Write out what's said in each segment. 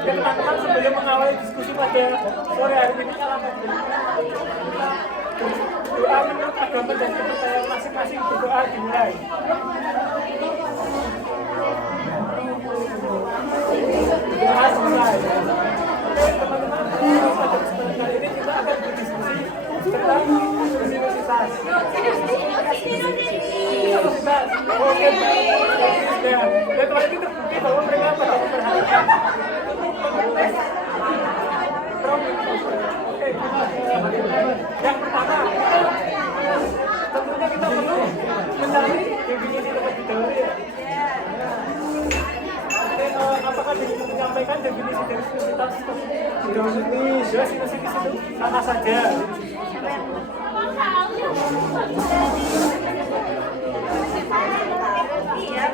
Dan teman-teman sebelum mengawali diskusi pada sore hari ini, doa menurut agama dan kepercayaan masing-masing, berdoa dimulai. Doa dimulai. Oke teman-teman, pada kesempatan kali ini kita akan berdiskusi tentang universitas. Oke, dan kemarin itu terbukti bahwa mereka pada memperhatikan. Yang pertama, tentunya kita perlu mencari definisi terlebih dahulu ya. Apakah menyampaikan definisi dari sinusitas? Ya, sinusitis itu sama saja. Iya,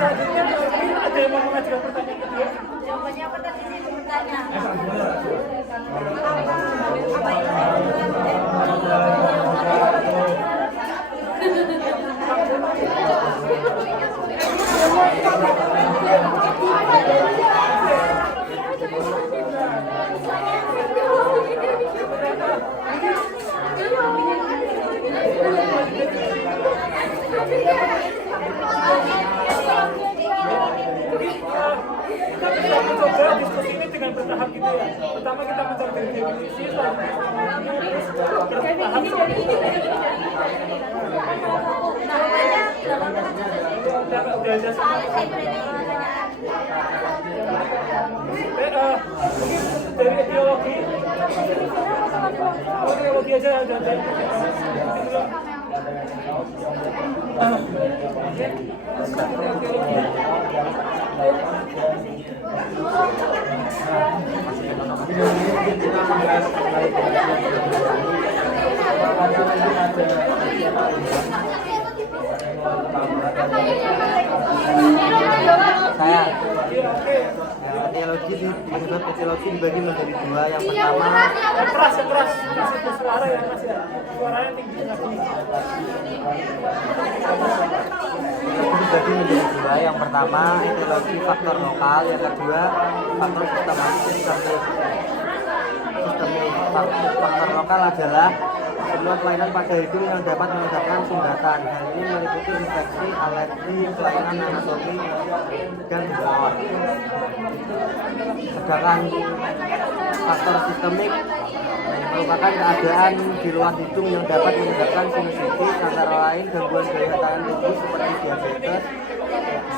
Selanjutnya ada yang mau mengajukan pertanyaan kedua? Jawabannya apa tadi sih bertanya? Kita bisa mencoba diskusi ini dengan bertahap gitu ya. Pertama kita mencari definisi, bertahap. Udah ada semua. Mungkin dari ideologi. Ideologi aja ada. Saya etiologi dibagi menjadi dua. Yang pertama yang keras itu suara yang keras ya, suaranya tinggi lagi. dibagi menjadi dua. Yang pertama etiologi faktor lokal, yang kedua faktor sistematis. Faktor lokal adalah semua kelainan pada hidung yang dapat menyebabkan sumbatan. Hal ini meliputi infeksi, alergi, kelainan anatomi, dan humor. Sedangkan faktor sistemik merupakan keadaan di luar hidung yang dapat menyebabkan sinusitis, antara lain gangguan daya tahan tubuh seperti diabetes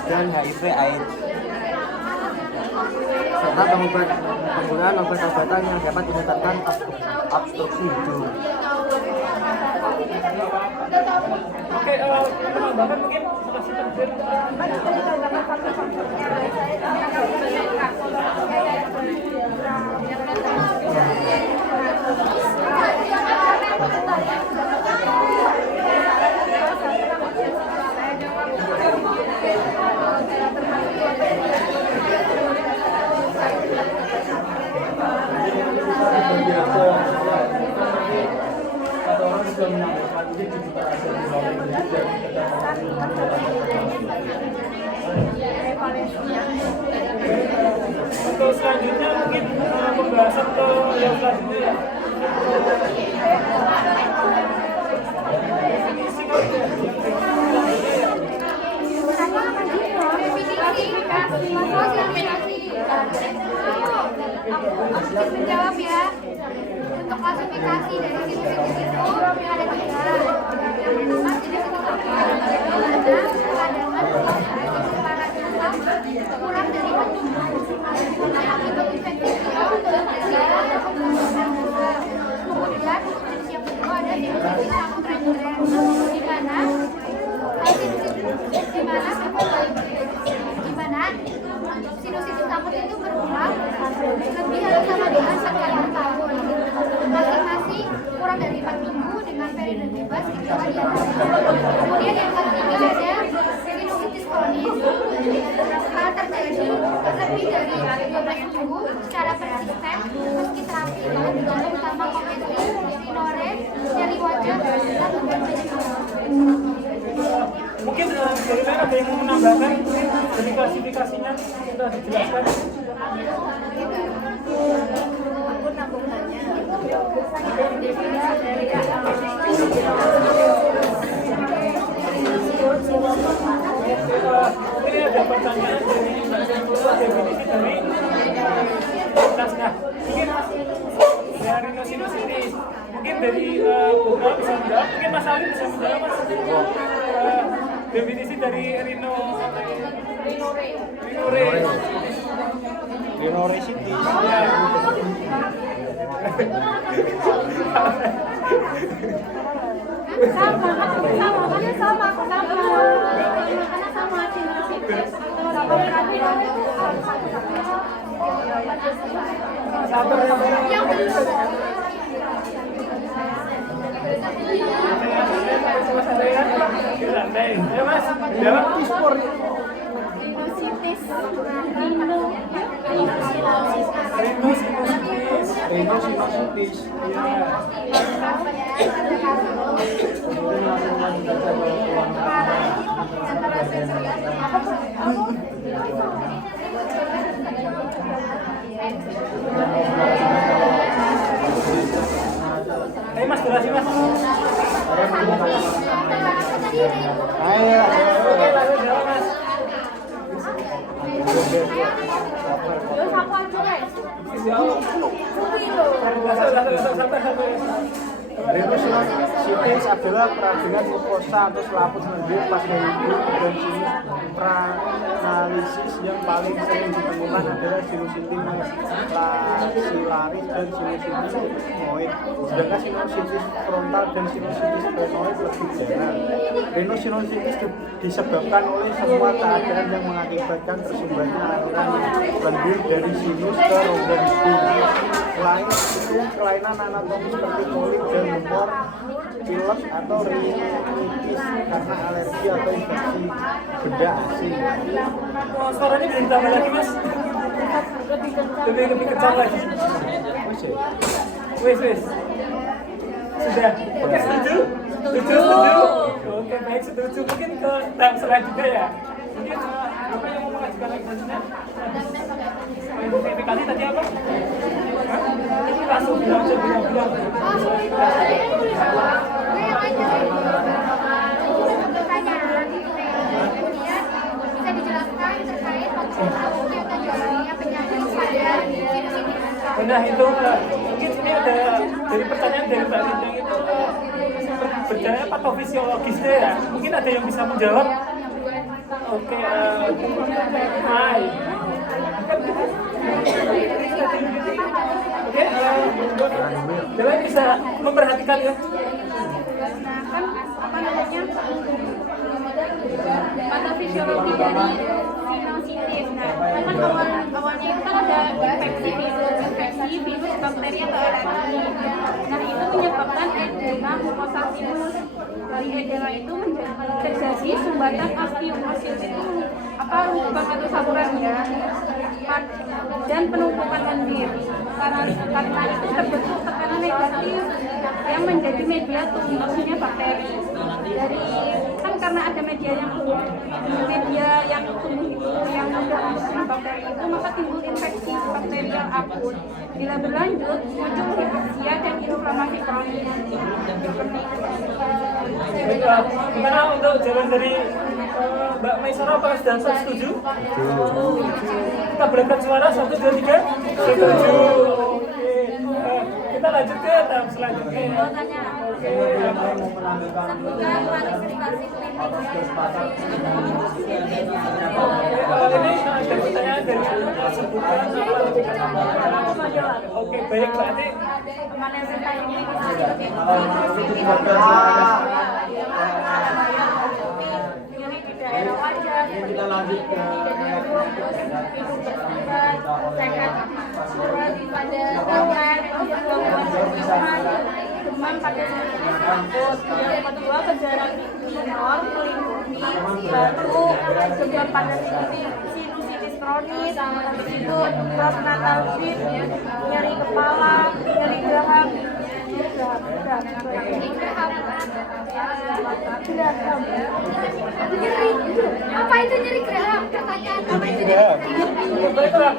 dan HIV/AIDS, serta penggunaan obat-obatan yang dapat menyebabkan obstruksi hidung. Oke, penambahan mungkin makasih Pak. Untuk selanjutnya mungkin pembahasan ke yang selanjutnya ya. Definisi kan Aku menjawab ya. Untuk klasifikasi dari situs-situs itu ada tiga. Yang pertama jenis itu ada pengalaman lebih harus sama dengan sekian tahun. Masing-masing kurang dari 4 minggu dengan periode bebas gejala yang kemudian yang ketiga ada sinusitis kronis terjadi lebih dari 12 minggu secara persisten meski terapi dengan gejala utama kometri, sinore, nyeri wajah, dan banyak hal. Mungkin dari mana ada yang mau menambahkan mungkin dari klasifikasinya sudah dijelaskan. Aku nambahkannya definisi dari ini ada pertanyaan dari definisi dari naskah. Mungkin dari rhinosinusitis, mungkin dari Putra bisa menjawab, mungkin Mas Ali bisa menjawab Mas. Definisi dari Rhinosinusitis. Ya Mas, jawab. Rhinosinusitis. Mas, durasi Mas. Ayo. Oke, lalu jawab Mas. Rhinosinusitis adalah peradangan mukosa atau selaput lendir pada hidung dan sinus pranalisis yang paling sering ditemukan adalah sinusitis maxillaris dan sinusitis sigmoid. Sedangkan sinusitis frontal dan sinusitis sphenoid lebih jarang. Rhinosinusitis disebabkan oleh semua keadaan yang mengakibatkan tersumbatnya aliran lendir dari sinus ke rongga hidung. Selain itu, kelainan anatomi seperti kolik dan lemor, pilek atau rinitis karena alergi atau infeksi benda asing. Oh, suaranya bisa ditambah lagi Mas. Lebih kencang lagi. Wes. Sudah. Oke, setuju? Setuju. Oke, baik, setuju. Mungkin ke tahap selanjutnya ya. Mungkin Bapak yang mau mengajukan lagi selanjutnya? Identifikasi tadi apa? Ini langsung bilang. Bisa dijelaskan terkait konsekuensi atau jalannya penyakit pada sinusitis. Nah itu mungkin ini ada dari pertanyaan dari Mbak Lindang itu berjalannya patofisiologisnya ya. Mungkin ada yang bisa menjawab. Oke, hai. Oke, kalian bisa memperhatikan ya. Kan apa namanya patofisiologi dari sinusitis. Nah, kan awalnya itu kan ada infeksi virus, bakteri atau alergi. Nah, itu menyebabkan edema mukosa sinus. Dari edema itu terjadi sumbatan osteum itu lubang atau saluran ya, dan penumpukan lendir. Karena itu terbentuk tekanan negatif yang menjadi media tumbuhnya bakteri. Kan karena ada media yang tumbuh itu yang mudah untuk bakteri itu, maka timbul infeksi bakterial akut. Bila berlanjut, muncul hipoksia dan inflamasi kronis. Gimana untuk jalan dari Mbak Maisara, apakah sudah setuju? Kita berikan suara 1, 2, 3. Setuju. Oke. Kita lanjut ke tahap selanjutnya. Oke. sebutkan manifestasi Ini ada pertanyaan dari sebutkan Oke, baik berarti Kita lanjut ke pada tangan, demam pada rambut, yang kedua gejala minor melindungi batuk, demam pada sinusitis kronis, habis itu postnatal fit, nyeri kepala, nyeri geraham. Apa itu nyeri geraham? Pertanyaan apa itu nyeri Baiklah,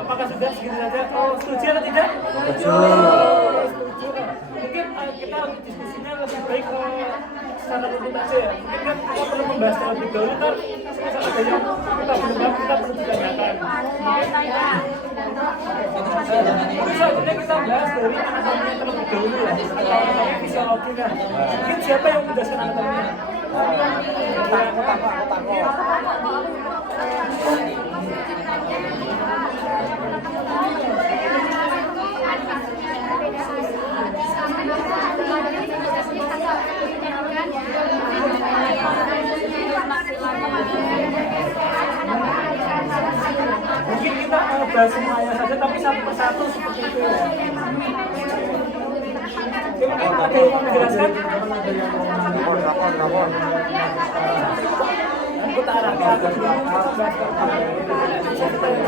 apakah sudah segitu saja? Oh, setuju atau tidak? Setuju. Mungkin kita diskusinya lebih baik secara rutin aja ya. Mungkin kan kita perlu membahas terlebih dahulu kan misalnya ada yang kita belum tahu, kita perlu ditanyakan. Bisa kita bahas dari anatominya terlebih dahulu ya, atau anatomi fisiologinya. Mungkin siapa yang menjelaskan anatominya? Mungkin kita bahas semuanya saja, tapi satu persatu seperti itu ya. Oke, mungkin ada yang mau menjelaskan? Kita arahkan ke dulu. Siapa yang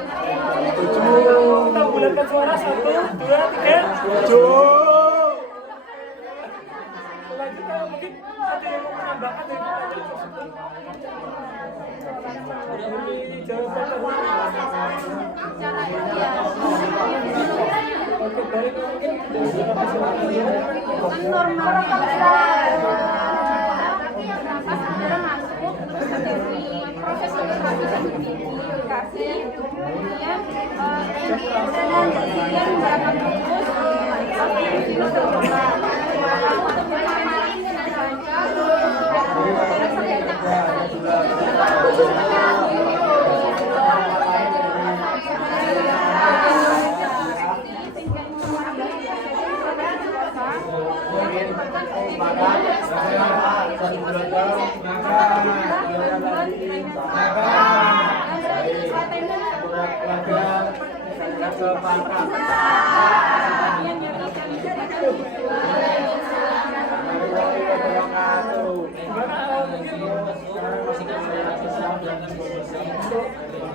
kemudian kita bulatkan suara 1, 2, 3. Selanjutnya mungkin ada yang mau menambahkan dari pertanyaan tersebut. Ini jawaban oke, baik, mungkin proses identifikasi, kemudian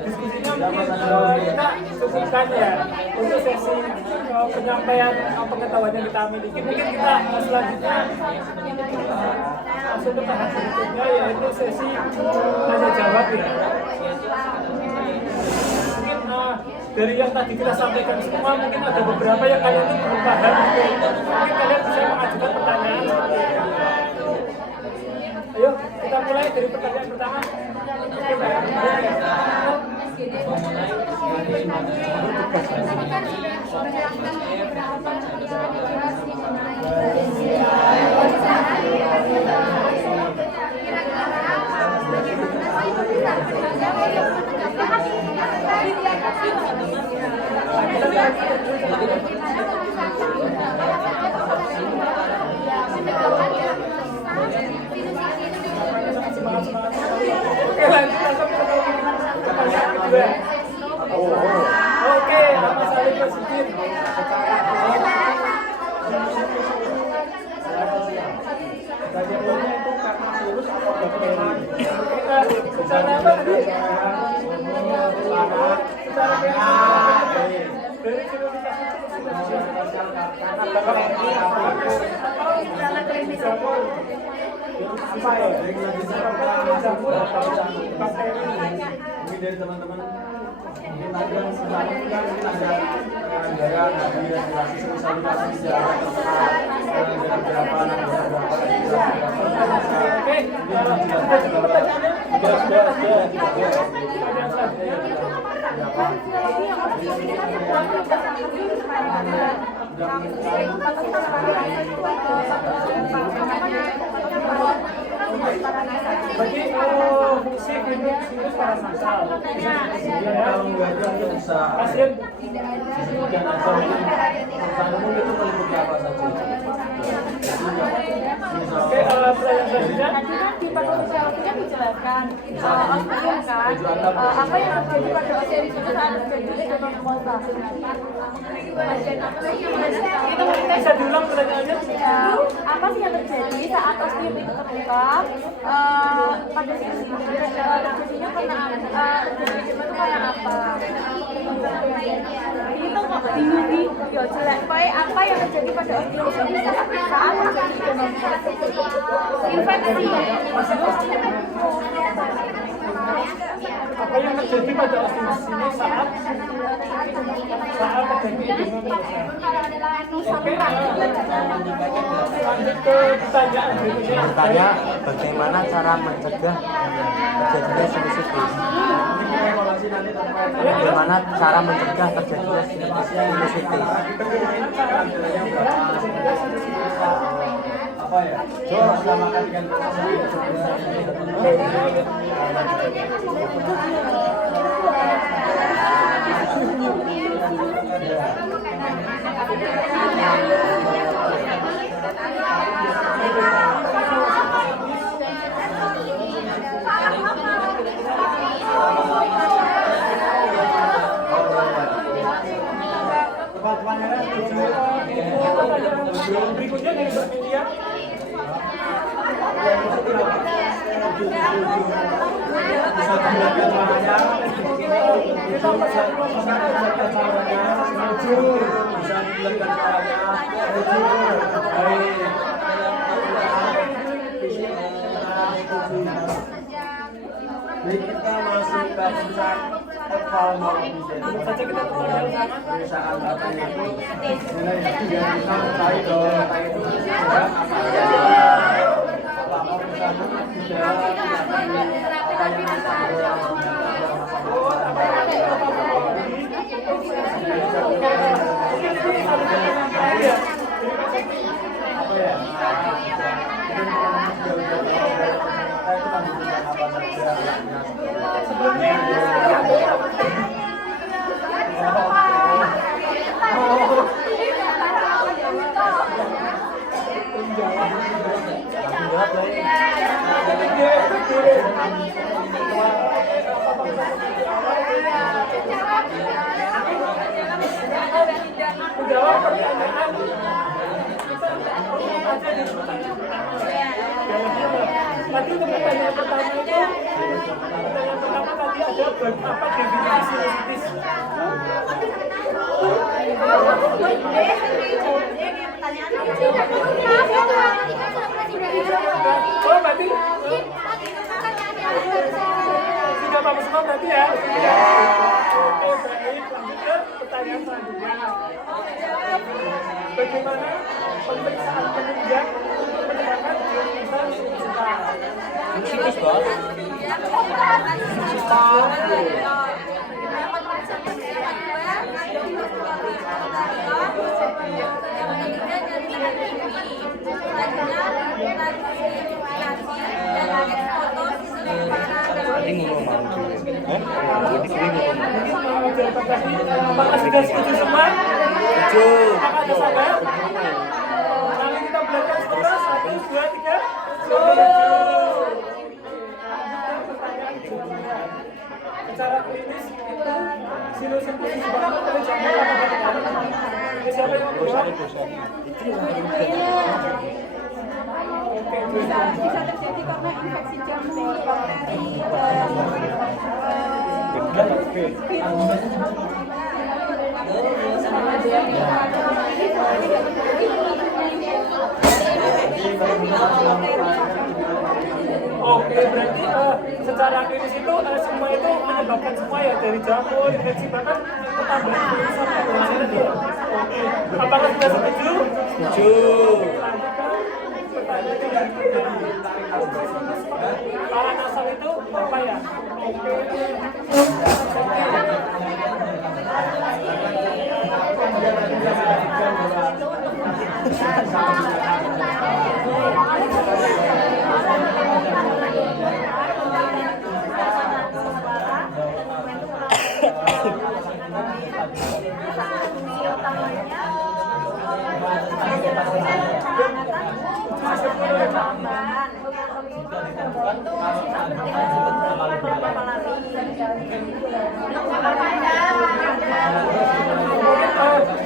Diskusinya mungkin kita cukupkan ya untuk sesi penyampaian pengetahuan yang kita miliki. Mungkin kita selanjutnya masuk ke tahap berikutnya, yaitu sesi tanya jawab ya. Mungkin dari yang tadi kita sampaikan semua, mungkin ada beberapa yang kalian itu belum paham. Mungkin kalian bisa mengajukan pertanyaan seperti itu. Ayo kita mulai dari pertanyaan pertama. Oke, Mbak. Oke, lanjut langsung ke pertanyaan kedua. Oke, Mas Ali Presiden. Bagaimana itu karena virus atau bakteri? Secara apa tadi? Secara dari sinusitis apa ya? Bakteri. Mungkin dari teman-teman mungkin tadi yang sebelumnya kan ada anggaran dari regulasi sosialisasi sejarah dari beberapa negara bagi fungsi klinik virus pada masal pasien itu meliputi apa saja? oke, pertanyaan selanjutnya. Tadi kan di patologinya dijelaskan osteum kan, apa yang terjadi pada osteum itu saat terjadi osteoporose. Bisa diulang pertanyaannya? Apa sih yang terjadi saat osteum itu terbuka? Pada sini terjadinya karena apa? Itu kok bingung yo jelek. Apa yang terjadi pada osteum itu saat terjadi infeksi? Apa yang terjadi pada osteosis ini saat terjadi hematosa? Oke, lanjut ke pertanyaan berikutnya. Bertanya bagaimana cara mencegah terjadinya sinusitis? Bagaimana cara mencegah terjadinya sinusitis? Apa ya? Coba samakan dengan berikutnya dari Mbak Melia. Bisa dilakukan caranya. Kita bisa dilakukan caranya. Bisa dilakukan caranya. Baik, kita masih bahasan evaluasi. Saja kita kembali sama perusahaan data itu nilai yang kita mencari bahwa data itu sudah apa sebelumnya berarti untuk pertanyaan pertama itu tadi ada apa definisi sinusitis? Oh, berarti sudah paham semua berarti ya? Oke, baik. Lanjut ke pertanyaan selanjutnya. Bagaimana pemeriksaan penunjang untuk menegakkan diagnosa sinusitis? Sinusitis, Bos. Apakah sudah setuju semua? Setuju. Apakah ada sabar? Mari kita belajar skor 1, 2, 3. Secara klinis itu sinusitis disebabkan oleh jamur apa bakteri? Siapa yang mau jawab? Bisa terjadi karena infeksi jamur, bakteri, Oke, berarti secara klinis itu semua itu menyebabkan semua ya, dari jamur, infeksi, bahkan ketambahan virus sampai tadi ya. Oke, apakah sudah setuju? Setuju. Paranasal itu apa ya? Oke.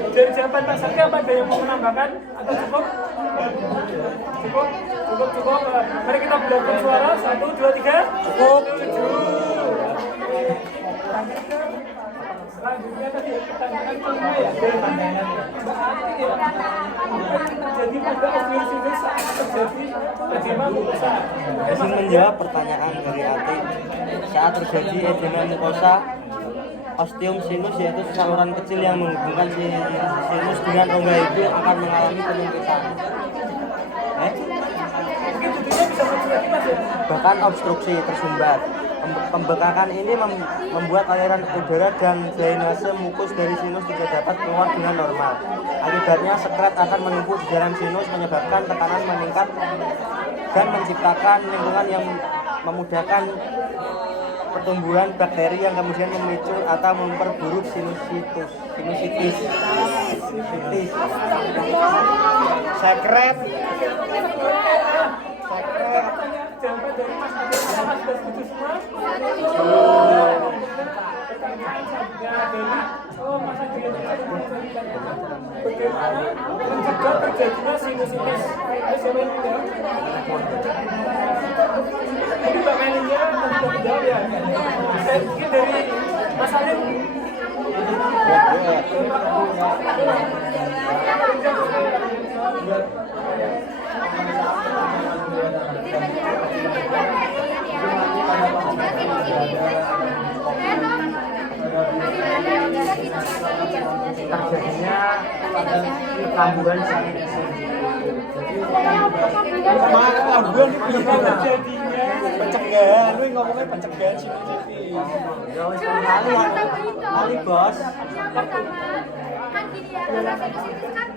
Dari jawaban Pak Sakti apa ada yang mau menambahkan atau cukup? Cukup. Mari kita bulatkan suara 1, 2, 3. Cukup. Selanjutnya tadi pertanyaan kelima ya. Berarti ya, apa yang terjadi pada osteosinus saat terjadi edema mukosa? Izin menjawab pertanyaan dari Ati. Saat terjadi edema mukosa, ostium sinus yaitu saluran kecil yang menghubungkan sinus dengan rongga itu akan mengalami penyempitan. Mungkin judulnya bisa lagi Mas ya? Bahkan obstruksi tersumbat. Pembekakan ini membuat aliran udara dan drainase mukus dari sinus tidak dapat keluar dengan normal. Akibatnya sekret akan menumpuk di dalam sinus menyebabkan tekanan meningkat dan menciptakan lingkungan yang memudahkan pertumbuhan bakteri yang kemudian memicu atau memperburuk sinusitis. Sekret. Jawaban dari Mas Adi, apakah sudah setuju semua? Pertanyaan selanjutnya dari Mas Adi, bagaimana mencegah terjadinya sinusitis? Siapa yang menjawab? Jadi Mbak Melinda sudah menjawab ya? Saya mungkin dari Mas Adi. Terjadinya kambuhan sinus. Kambuhan itu terjadinya pencegahan, lu ngomongnya pencegahan sinusitis. Kali bos. Yang pertama kan gini ya, karena sinusitis kan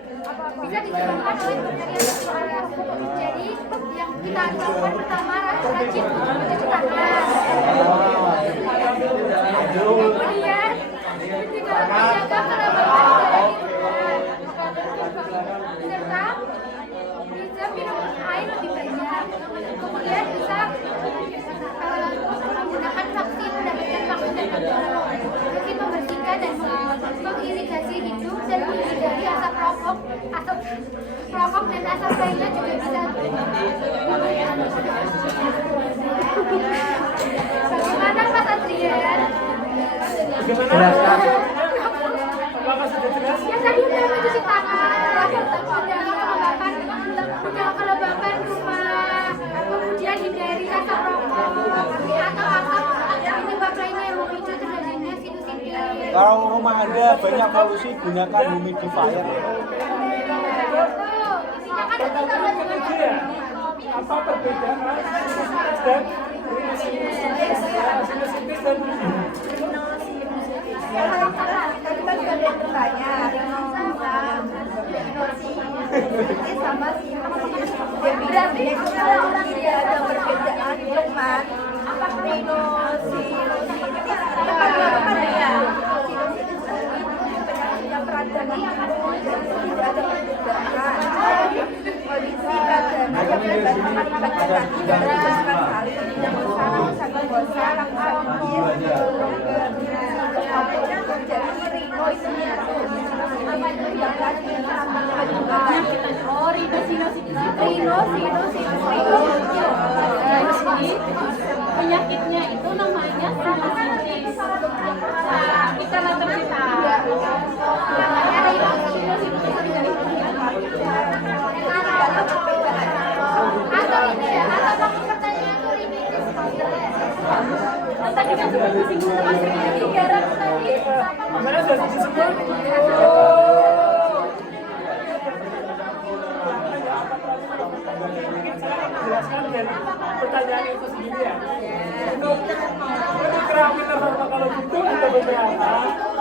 bisa disebabkan oleh bakteri atau virus. Jadi yang kita harus lakukan pertama rajin mencuci tangan. Kemudian juga menjaga kelembaban serta bisa minum air lebih banyak. Kemudian bisa menggunakan vaksin, mendapatkan vaksin dari vaksin membersihkan dan mengirigasi hidung dan menghindari asap rokok dan asap lainnya juga bisa menghindari asap rokok atau asap penyebab lainnya yang memicu terjadinya sinusitis. Kalau rumah Anda banyak polusi, gunakan humidifier. Intinya kan Pertanyaan ketiga ya, apa perbedaan sinusitis dan sinusitis dan Tadi kan sudah ada yang bertanya, ini sama sinusitis. Berarti kalau orang tidak ada perbedaan, cuman sinusitis apa ya? Sinusitis penyakit yang peradangan tubuh, jadi tidak ada perbedaan. Kondisi perdana yang terjadi akibat kaki darah sekali tidak bersama sangat bosan langsung jadi rino itu yang tadi Oh, rhinosinusitis itu jadi penyakitnya itu namanya sinusitis. Nah, kita nanti kita atau ini ya, atau pakai pertanyaan itu rinitis. tadi kan sudah disinggung sama Sri Garam tadi. gimana sudah semua? Mungkin saya akan jelaskan dari pertanyaan itu sendiri ya. Untuk parameter farmakologi itu ada beberapa.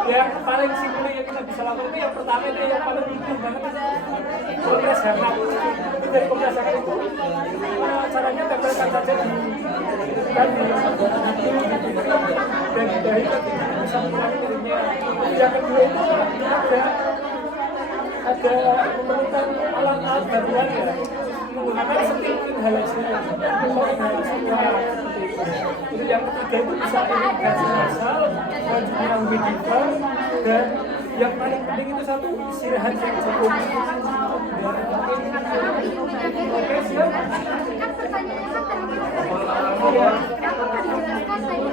Yang paling simpel yang kita bisa lakukan itu yang pertama itu yang paling mudah banget itu kompres hangat. Itu dari kompres hangat itu caranya tempelkan saja di dan dahi bisa mengurangi nyerinya. Yang kedua itu ada memerlukan alat-alat bantuan ya, menggunakan seperti inhalasi atau inhalasi keras. Itu yang ketiga itu bisa irigasi nasal dan juga humidifier, dan yang paling penting itu satu istirahat yang cukup. Oke, siap. Kan pertanyaannya kan tadi kenapa nggak dijelaskan tadi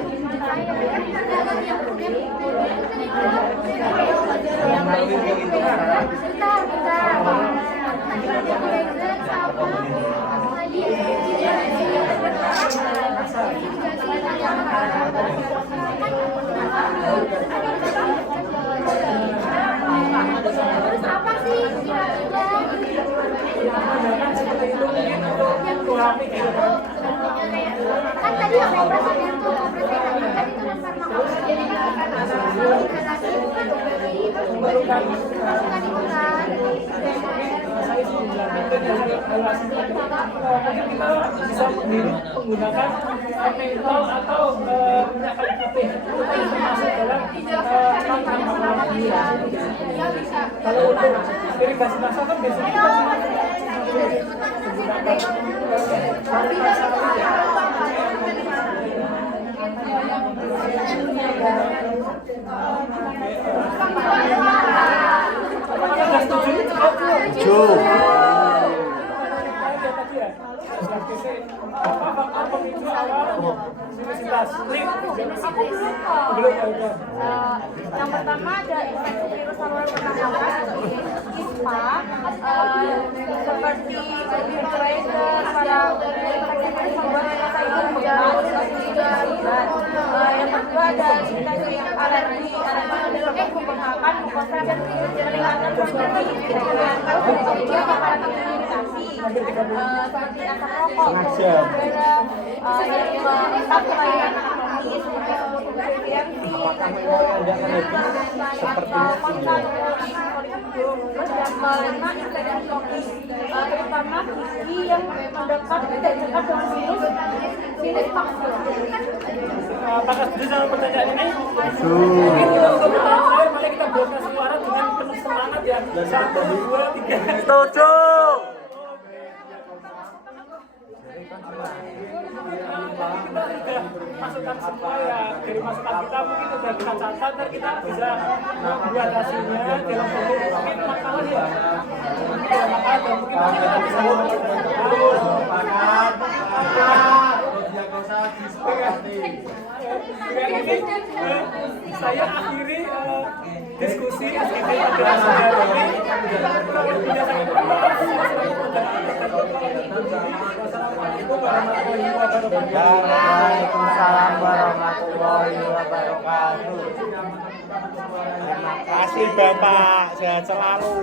terus apa sih kira-kira Jangan seperti itu mungkin untuk mengurangi gitu kan. kan tadi yang operasi itu operasi kan itu non farmakologi jadi kan inhalasi itu kan Memerlukan bukan itu kan saya sih bilangin dari evaluasi tadi mungkin kita bisa menggunakan mental atau minyak kayu putih itu masuk dalam non farmakologi. Kalau untuk irigasi nasal kan biasanya kita cuma menggunakan baru nasal ya. Apakah sudah setuju? Jo. Apa faktor pemicu awal sinusitis? Belum ada. Yang pertama ada infeksi virus saluran pernafasan, ISPA, seperti Pfizer, para infeksi virus saluran pernafasan yang kedua ada infeksi alergi menyebabkan pembengkakan mukosa dan peningkatan sensitif kemudian apalagi iritasi seperti asap rokok, udara yang menetap pelayanan ekonomi seperti efisiensi, dan kelima infeksi tropis terutama gigi yang mendekat dan dekat dengan virus maksil. Apakah setuju sama pertanyaan ini? Mungkin kita untuk pertanyaan terakhir, mari kita buatkan suara dengan penuh semangat ya. 1, 2, 3. Setuju. Kita sudah masukkan semua ya, dari masukan kita mungkin sudah kita catat dan kita bisa membuat hasilnya dalam bentuk mungkin makalah ya. Makalah dan mungkin nanti kita bisa dengan ini saya akhiri diskusi SGD pada sore hari ini. Kurang lebihnya saya minta maaf. Assalamualaikum warahmatullahi wabarakatuh. Waalaikumsalam warahmatullahi wabarakatuh. Terima kasih Bapak, sehat selalu.